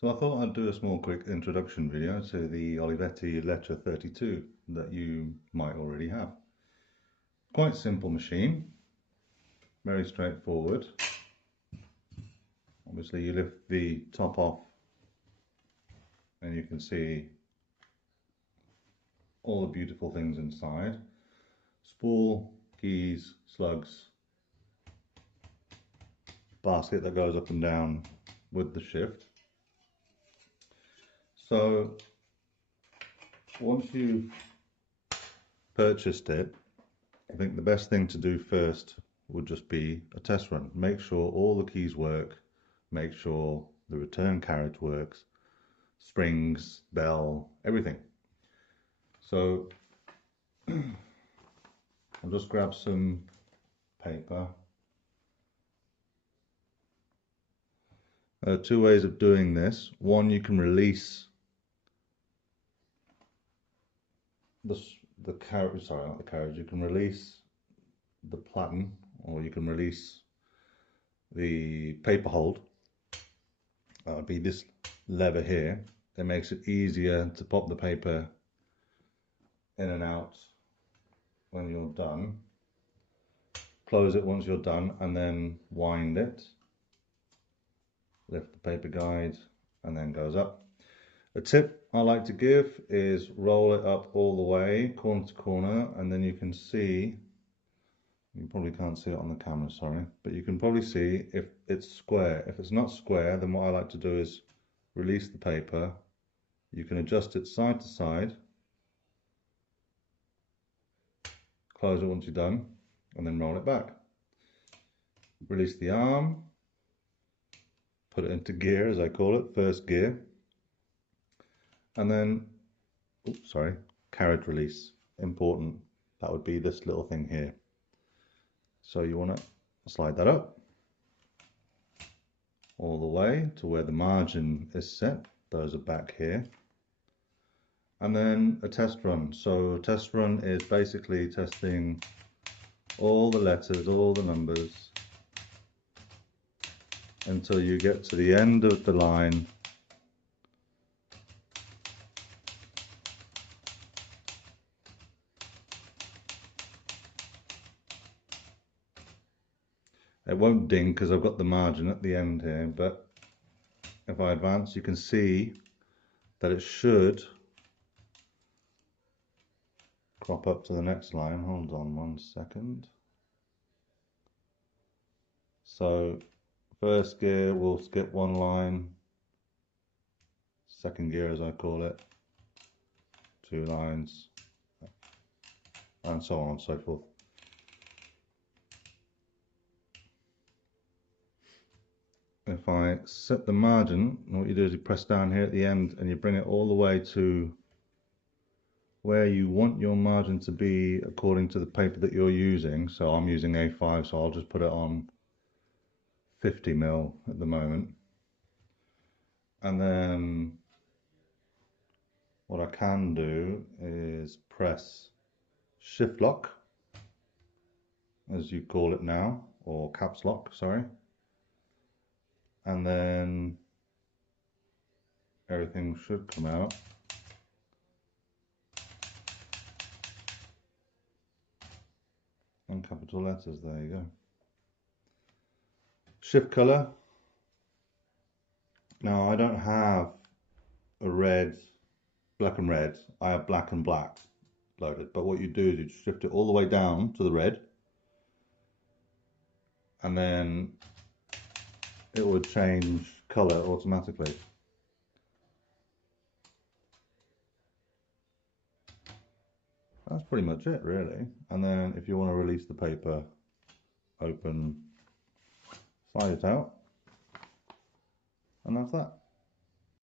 So I thought I'd do a small quick introduction video to the Olivetti Lettera 32 that you might already have. Quite simple machine, very straightforward. Obviously you lift the top off and you can see all the beautiful things inside. Spool, keys, slugs, basket that goes up and down with the shift. So once you've purchased it, I think the best thing to do first would just be a test run. Make sure all the keys work, make sure the return carriage works, springs, bell, everything. So I'll just grab some paper. There are two ways of doing this. One, you can release the carriage, sorry, not the carriage, you can release the platen, or you can release the paper hold. That would be this lever here. It makes it easier to pop the paper in and out when you're done. Close it once you're done and then wind it. Lift the paper guide and then goes up. A tip I like to give is roll it up all the way, corner to corner, and then you can see, you probably can't see it on the camera, sorry, but you can probably see if it's square. If it's not square, then what I like to do is release the paper. You can adjust it side to side, close it once you're done, and then roll it back. Release the arm, put it into gear, as I call it, first gear, and then, oops, sorry, carriage release, important. That would be this little thing here. So you want to slide that up all the way to where the margin is set. Those are back here. And then a test run. So a test run is basically testing all the letters, all the numbers, until you get to the end of the line. It won't ding because I've got the margin at the end here, but if I advance, you can see that it should crop up to the next line. Hold on 1 second. So first gear, we'll skip one line. Second gear, as I call it, 2 lines, and so on and so forth. If I set the margin, what you do is you press down here at the end and you bring it all the way to where you want your margin to be according to the paper that you're using. So I'm using A5, so I'll just put it on 50 mil at the moment. And then what I can do is press shift lock, as you call it now, or caps lock, sorry. And then everything should come out. And capital letters, there you go. Shift color. Now I don't have a red, black and red. I have black and black loaded. But what you do is you shift it all the way down to the red, and then it would change color automatically. That's pretty much it, really. And then if you want to release the paper, open, slide it out, and that's that.